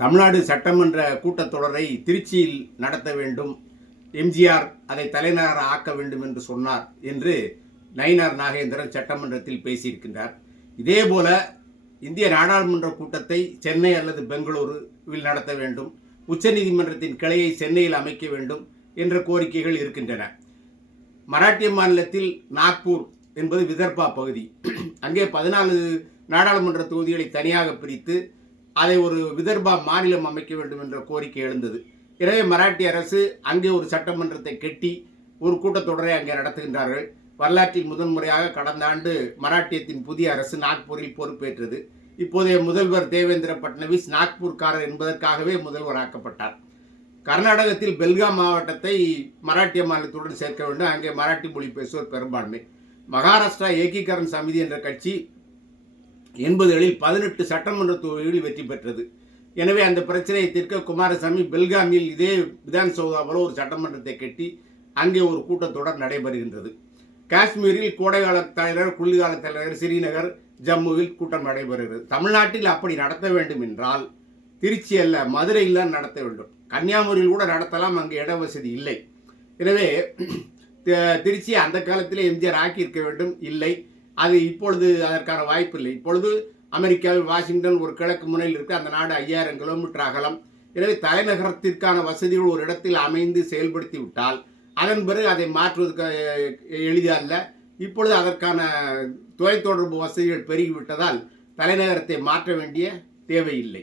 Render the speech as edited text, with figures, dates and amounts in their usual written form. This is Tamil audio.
தமிழ்நாடு சட்டமன்ற கூட்டத்தொடரை திருச்சியில் நடத்த வேண்டும், எம்ஜிஆர் அதை தலைநகர ஆக்க வேண்டும் என்று சொன்னார் என்று நயினார் நாகேந்திரன் சட்டமன்றத்தில் பேசியிருக்கின்றார். இதேபோல இந்திய நாடாளுமன்ற கூட்டத்தை சென்னை அல்லது பெங்களூருவில் நடத்த வேண்டும், உச்சநீதிமன்றத்தின் கிளையை சென்னையில் அமைக்க வேண்டும் என்ற கோரிக்கைகள் இருக்கின்றன. மராட்டிய மாநிலத்தில் நாக்பூர் என்பது விதர்பா பகுதி. அங்கே 14 நாடாளுமன்ற தொகுதிகளை தனியாக பிரித்து அதை ஒரு விதர்பா மாநிலம் அமைக்க வேண்டும் என்ற கோரிக்கை எழுந்தது. எனவே மராட்டிய அரசு அங்கே ஒரு சட்டமன்றத்தை கட்டி ஒரு கூட்டத்தொடரை அங்கே நடத்துகின்றார்கள். வரலாற்றில் முதன்முறையாக கடந்த ஆண்டு மராட்டியத்தின் புதிய அரசு நாக்பூரில் பொறுப்பேற்றது. இப்போதைய முதல்வர் தேவேந்திர பட்னவிஸ் நாக்பூர்காரர் என்பதற்காகவே முதல்வராக்கப்பட்டார். கர்நாடகத்தில் பெல்காம் மாவட்டத்தை மராட்டிய மாநிலத்துடன் சேர்க்க வேண்டும், அங்கே மராட்டி மொழி பேசுவோர் பெரும்பான்மை. மகாராஷ்டிரா ஏகீகரண் சமிதி என்ற கட்சி 80களில் 18 சட்டமன்ற தொகுதிகளில் வெற்றி பெற்றது. எனவே அந்த பிரச்சனையை தீர்க்க குமாரசாமி பெல்காமில் இதே விதான் சௌதா போல ஒரு சட்டமன்றத்தை கட்டி அங்கே ஒரு கூட்டத்தொடர் நடைபெறுகின்றது. காஷ்மீரில் கோடைகால தலைநகர், குளிர்கால தலைநகர் ஸ்ரீநகர், ஜம்முவில் கூட்டம் நடைபெறுகிறது. தமிழ்நாட்டில் அப்படி நடத்த வேண்டும் என்றால் திருச்சி அல்ல, மதுரையில் தான் நடத்த வேண்டும். கன்னியாகுமரியில் கூட நடத்தலாம், அங்கே இட வசதி இல்லை. எனவே திருச்சி அந்த காலத்திலே எம்ஜிஆர் ஆக்கியிருக்க வேண்டும், இல்லை. அது இப்பொழுது அதற்கான வாய்ப்பு இல்லை. இப்பொழுது அமெரிக்காவில் வாஷிங்டன் ஒரு கிழக்கு முனையில் இருக்கு, அந்த நாடு 5000 கிலோமீட்டர் அகலம். எனவே தலைநகரத்திற்கான வசதிகள் ஒரு இடத்தில் அமைந்து செயல்படுத்தி விட்டால் அதன் பிறகு அதை மாற்றுவதற்கு எளிதல்ல. இப்பொழுது அதற்கான தொலைத்தொடர்பு வசதிகள் பெருகிவிட்டதால் தலைநகரத்தை மாற்ற வேண்டிய தேவையில்லை.